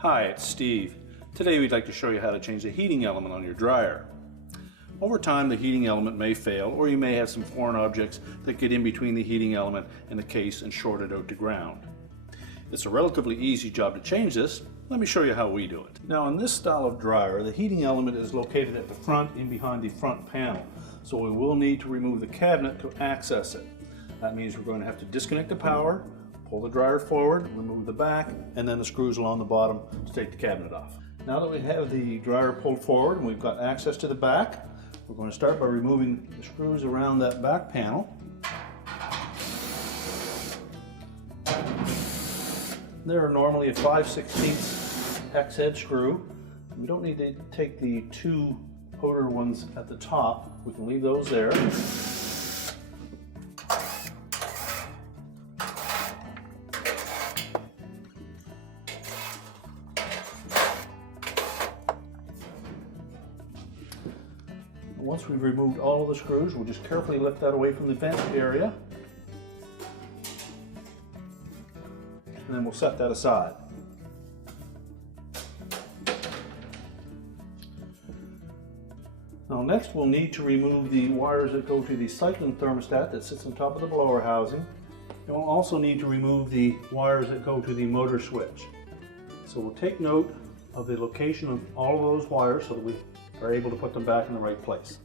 Hi, it's Steve. Today we'd like to show you how to change the heating element on your dryer. Over time the heating element may fail, or you may have some foreign objects that get in between the heating element and the case and short it out to ground. It's a relatively easy job to change this. Let me show you how we do it. Now in this style of dryer, the heating element is located at the front in behind the front panel, so we will need to remove the cabinet to access it. That means we're going to have to disconnect the power, pull the dryer forward, remove the back, and then the screws along the bottom to take the cabinet off. Now that we have the dryer pulled forward and we've got access to the back, we're going to start by removing the screws around that back panel. They're normally a 5/16 hex head screw. We don't need to take the two outer ones at the top. We can leave those there. Once we've removed all of the screws, we'll just carefully lift that away from the vent area. And then we'll set that aside. Now next we'll need to remove the wires that go to the cycling thermostat that sits on top of the blower housing. And we'll also need to remove the wires that go to the motor switch. So we'll take note of the location of all of those wires so that we are able to put them back in the right place.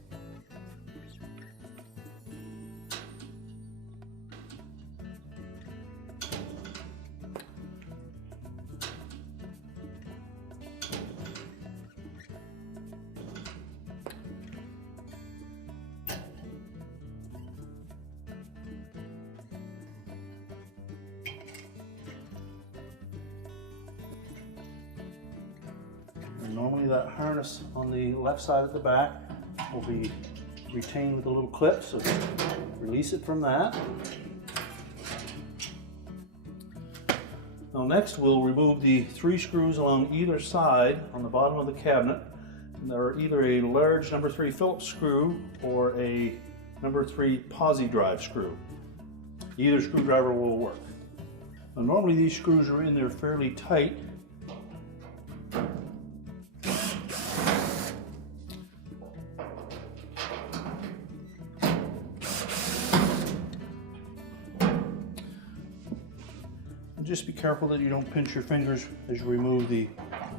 Normally that harness on the left side at the back will be retained with a little clip, so release it from that. Now next we'll remove the 3 screws along either side on the bottom of the cabinet. And they're either a large number 3 Phillips screw or a number 3 posi drive screw. Either screwdriver will work. Now normally these screws are in there fairly tight. Just be careful that you don't pinch your fingers as you remove the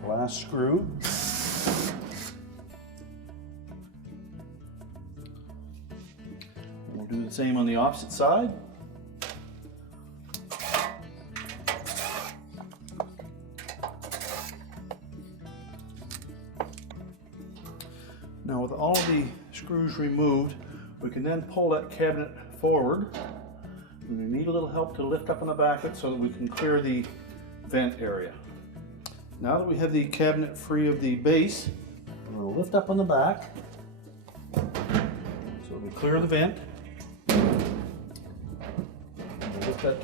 last screw. And we'll do the same on the opposite side. Now with all the screws removed, we can then pull that cabinet forward. We need a little help to lift up on the back of it so that we can clear the vent area. Now that we have the cabinet free of the base, we're going to lift up on the back so we clear the vent. We'll lift that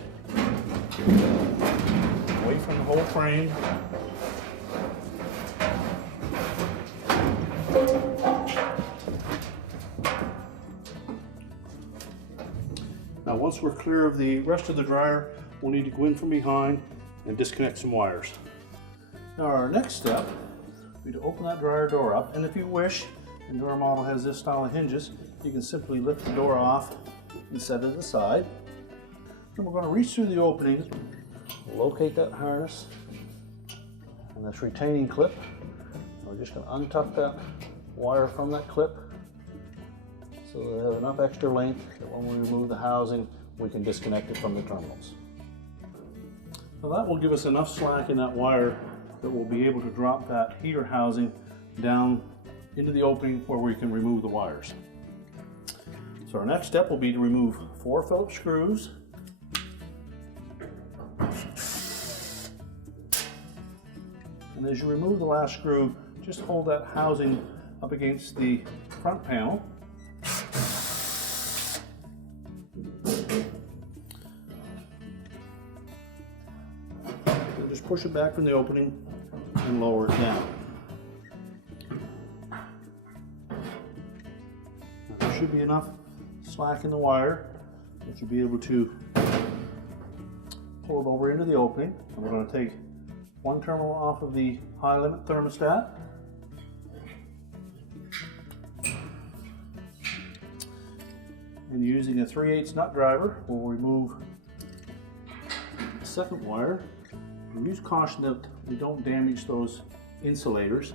away from the whole frame. Now once we're clear of the rest of the dryer, we'll need to go in from behind and disconnect some wires. Now our next step will be to open that dryer door up, and if you wish, and your model has this style of hinges, you can simply lift the door off and set it aside. Then we're going to reach through the opening, locate that harness and this retaining clip. We're just going to untuck that wire from that clip, so they have enough extra length that when we remove the housing, we can disconnect it from the terminals. Now that will give us enough slack in that wire that we'll be able to drop that heater housing down into the opening where we can remove the wires. So our next step will be to remove 4 Phillips screws. And as you remove the last screw, just hold that housing up against the front panel. Just push it back from the opening and lower it down. There should be enough slack in the wire that you'll be able to pull it over into the opening. And we're going to take one terminal off of the high limit thermostat. And using a 3/8 nut driver, we'll remove the second wire. Use caution that we don't damage those insulators.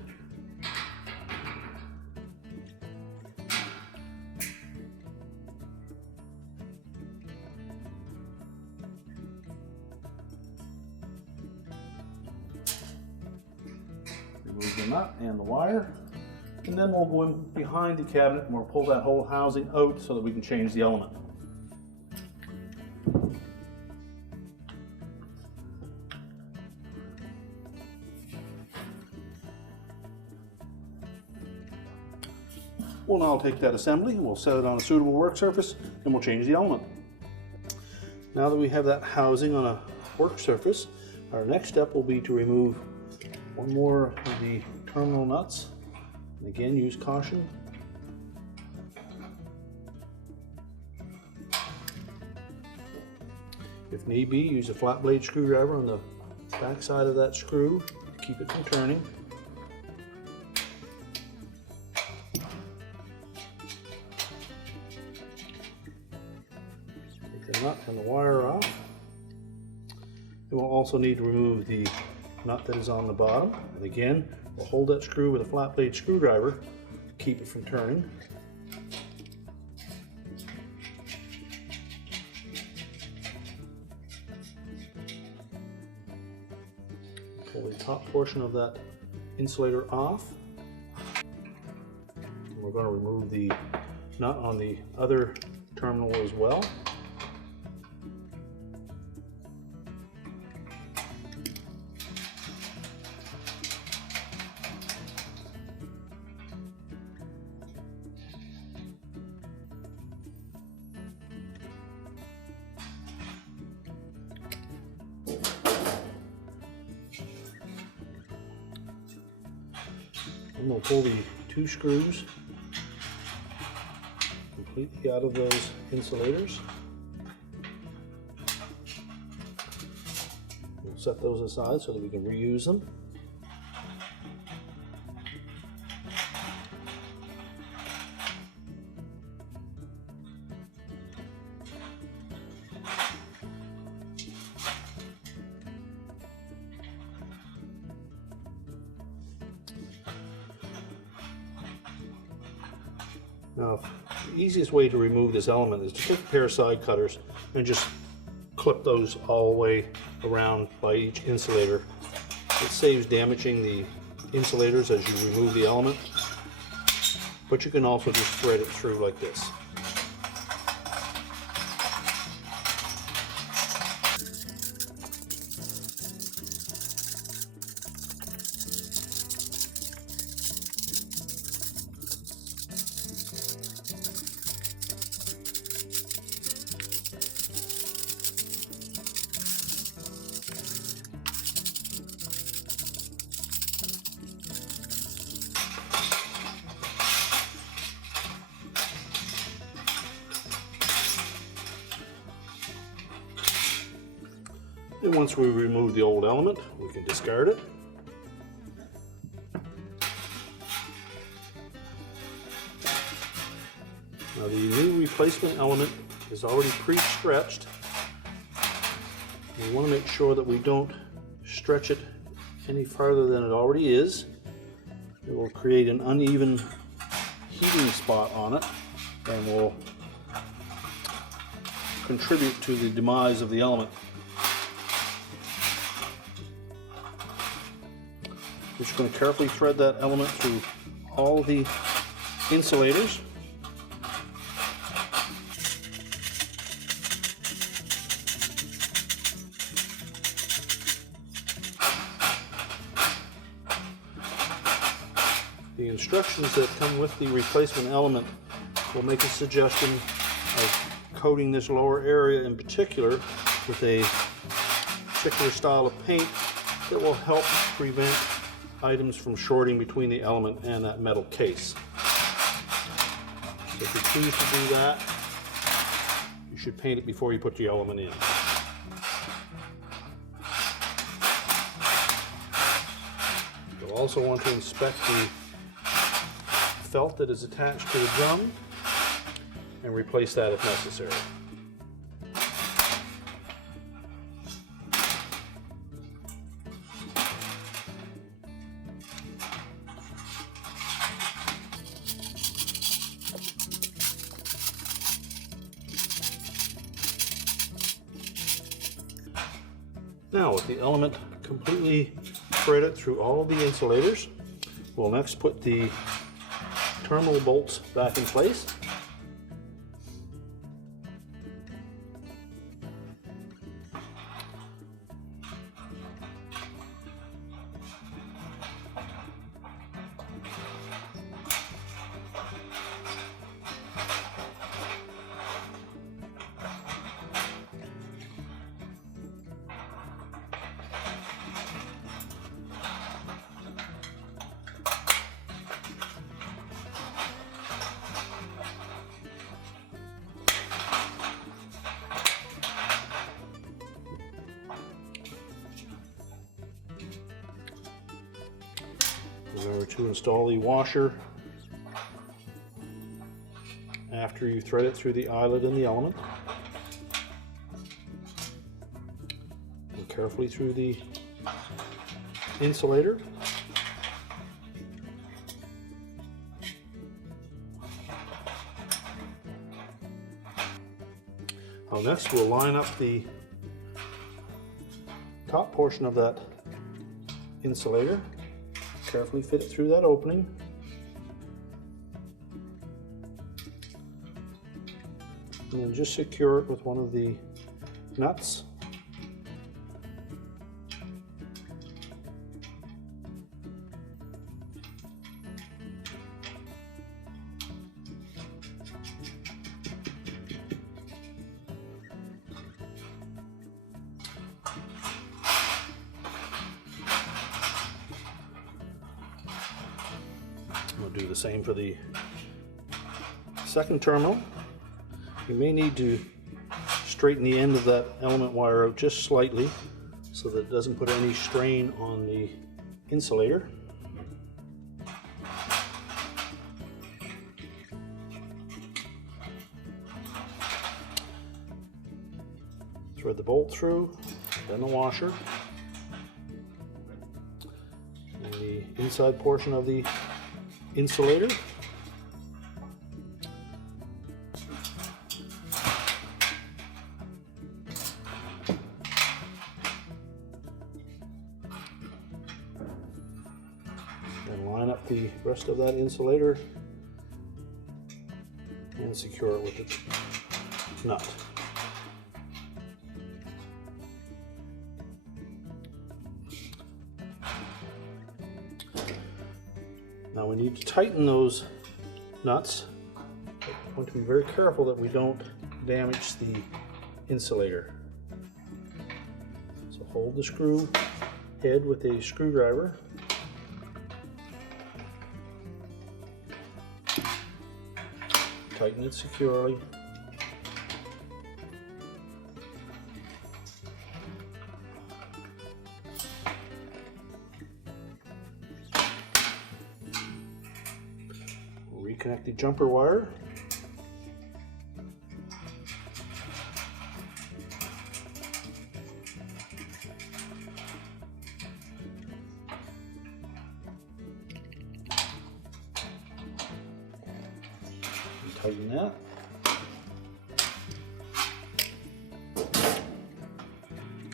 Remove the nut and the wire. And then we'll go in behind the cabinet and we'll pull that whole housing out so that we can change the element. We'll now take that assembly and we'll set it on a suitable work surface and we'll change the element. Now that we have that housing on a work surface, our next step will be to remove one more of the terminal nuts. And again, use caution. If need be, use a flat blade screwdriver on the back side of that screw to keep it from turning. Take the nut and the wire off. And we'll also need to remove the nut that is on the bottom. And again, we'll hold that screw with a flat blade screwdriver to keep it from turning. Pull the top portion of that insulator off. And we're going to remove the nut on the other terminal as well. And we'll pull the two screws completely out of those insulators. We'll set those aside so that we can reuse them. Now, the easiest way to remove this element is to take a pair of side cutters and just clip those all the way around by each insulator. It saves damaging the insulators as you remove the element, but you can also just thread it through like this. And once we remove the old element, we can discard it. Now the new replacement element is already pre-stretched. We want to make sure that we don't stretch it any farther than it already is. It will create an uneven heating spot on it and will contribute to the demise of the element. We're just going to carefully thread that element through all the insulators. The instructions that come with the replacement element will make a suggestion of coating this lower area in particular with a particular style of paint that will help prevent items from shorting between the element and that metal case. So if you choose to do that, you should paint it before you put the element in. You'll also want to inspect the felt that is attached to the drum and replace that if necessary. Now, with the element completely threaded through all of the insulators, we'll next put the terminal bolts back in place. Remember to install the washer after you thread it through the eyelet in the element. And carefully through the insulator. Now next we'll line up the top portion of that insulator. Carefully fit it through that opening. And then just secure it with one of the nuts. We'll do the same for the second terminal. You may need to straighten the end of that element wire out just slightly so that it doesn't put any strain on the insulator. Thread the bolt through, then the washer, and the inside portion of the insulator. And line up the rest of that insulator and secure it with the nut. Now we need to tighten those nuts. We want to be very careful that we don't damage the insulator. So hold the screw head with a screwdriver. Tighten it securely. Reconnect the jumper wire. And tighten that.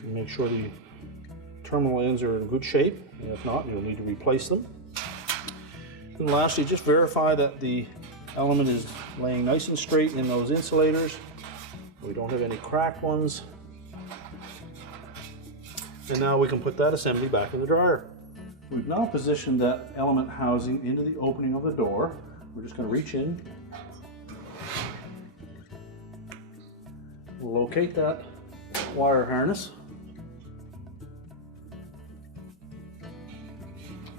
And make sure the terminal ends are in good shape, and if not, you'll need to replace them. And lastly, just verify that the element is laying nice and straight in those insulators. We don't have any cracked ones. And now we can put that assembly back in the dryer. We've now positioned that element housing into the opening of the door. We're just going to reach in. We'll locate that wire harness.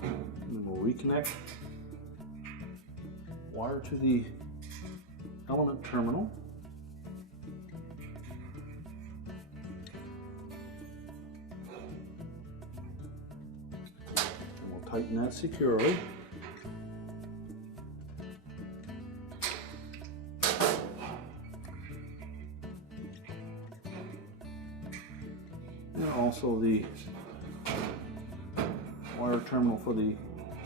And we'll reconnect wire to the element terminal. And we'll Tighten that securely. And also the wire terminal for the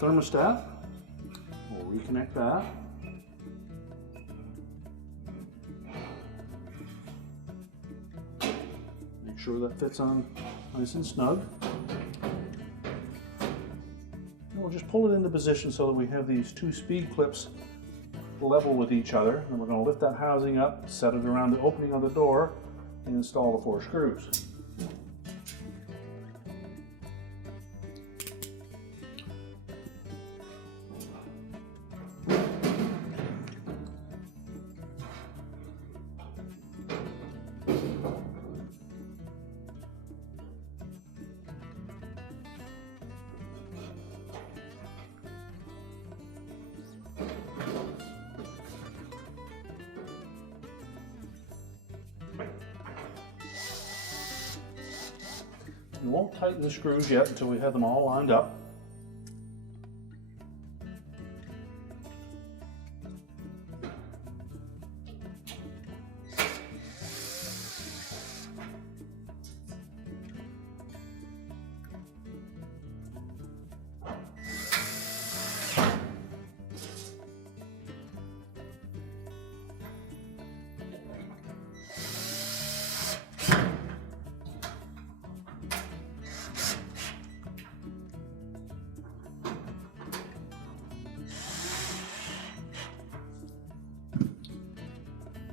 thermostat. We'll reconnect that. Make sure that fits on nice and snug. And we'll just pull it into position so that we have these two speed clips level with each other. And we're going to lift that housing up, set it around the opening of the door, and install the 4 screws. We won't tighten the screws yet until we have them all lined up.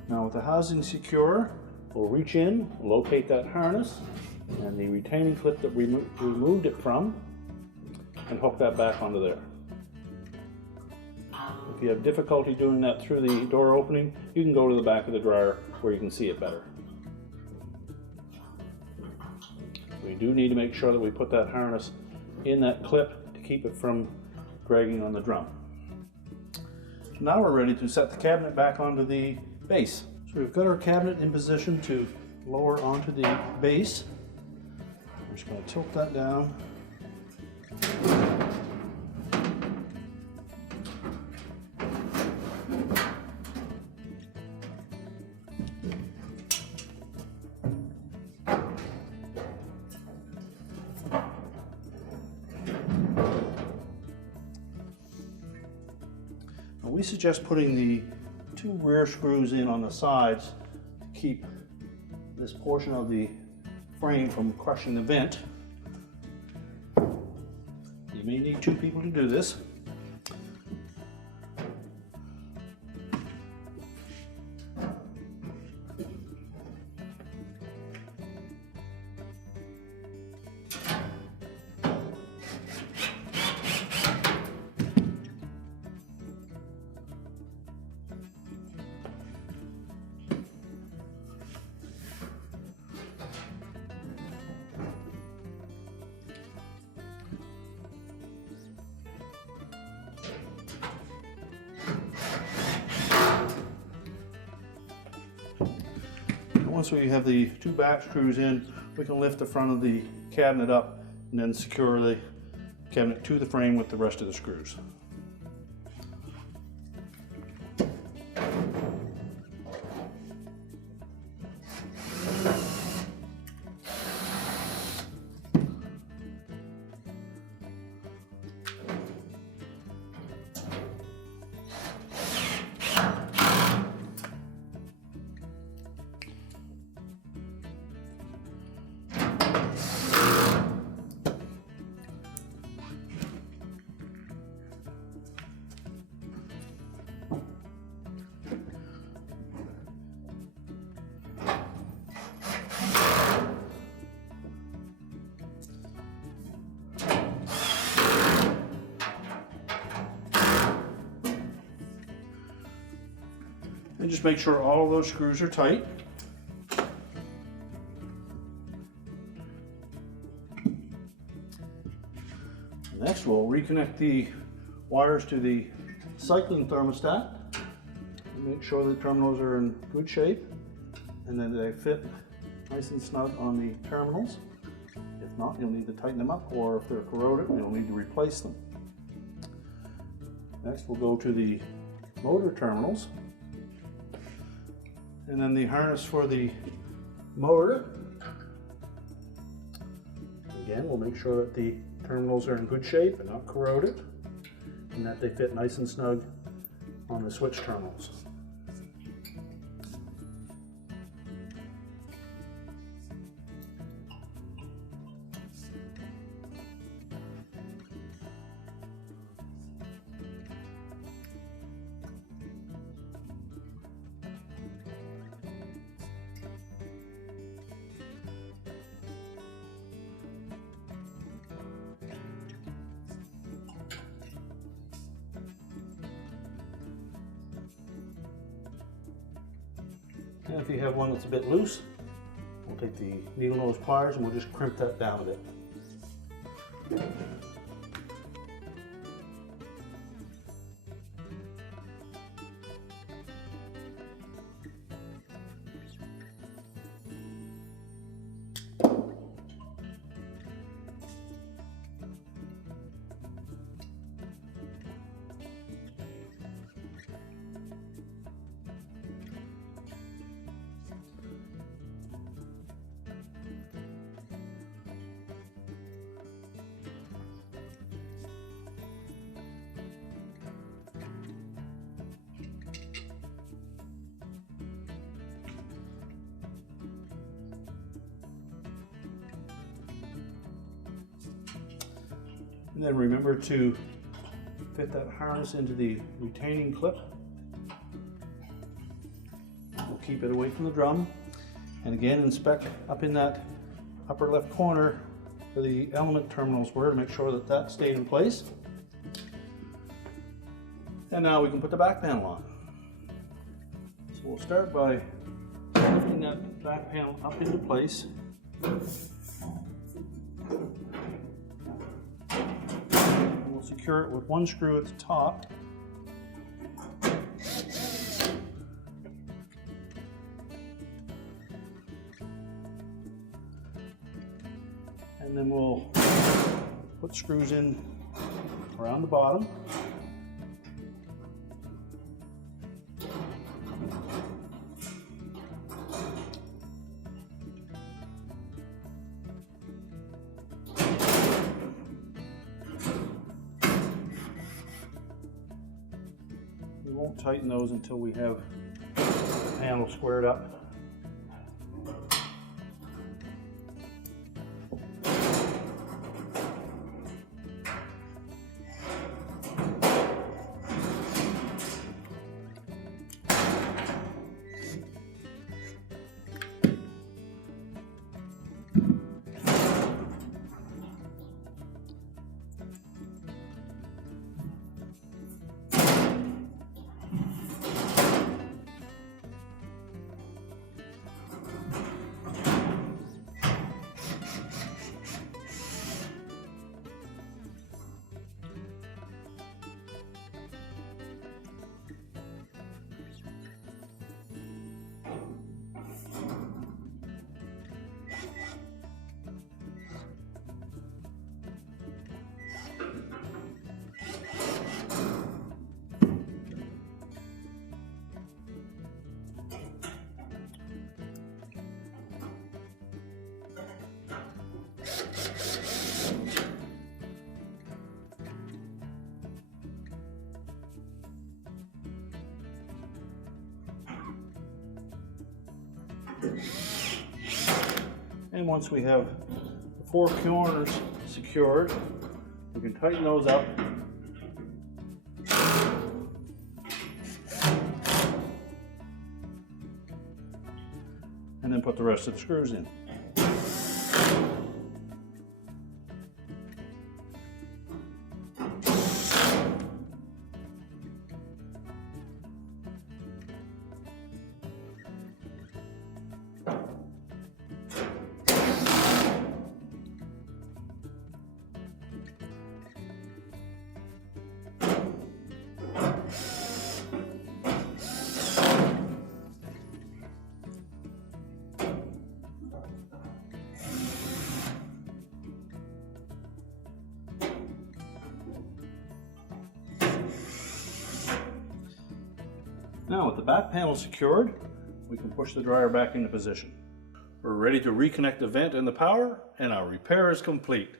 Now with the housing secure, we'll reach in, locate that harness and the retaining clip that we removed it from, and hook that back onto there. If you have difficulty doing that through the door opening, you can go to the back of the dryer where you can see it better. We do need to make sure that we put that harness in that clip to keep it from dragging on the drum. Now we're ready to set the cabinet back onto the base. So we've got our cabinet in position to lower onto the base. We're just going to tilt that down. Now we suggest putting the 2 rear screws in on the sides to keep this portion of the frame from crushing the vent. You may need 2 people to do this. Once we have the 2 back screws in, we can lift the front of the cabinet up and then secure the cabinet to the frame with the rest of the screws. And just make sure all of those screws are tight. Next, we'll reconnect the wires to the cycling thermostat and make sure the terminals are in good shape and that they fit nice and snug on the terminals. If If not, you'll need to tighten them up, or if they're corroded, you'll need to replace them. Next, we'll go to the motor terminals, and then the harness for the motor. Again, we'll make sure that the terminals are in good shape and not corroded, and that they fit nice and snug on the switch terminals. And if you have one that's a bit loose, we'll take the needle nose pliers and we'll just crimp that down a bit. And then remember to fit that harness into the retaining clip. We'll keep it away from the drum. And again, inspect up in that upper left corner where the element terminals were to make sure that that stayed in place. And now we can put the back panel on. So we'll start by lifting that back panel up into place. Secure it with one screw at the top. And then we'll put screws in around the bottom. We won't tighten those until we have the panel squared up. And once we have the four corners secured, we can tighten those up. And then put the rest of the screws in. Now with the back panel secured, we can push the dryer back into position. We're ready to reconnect the vent and the power, and our repair is complete.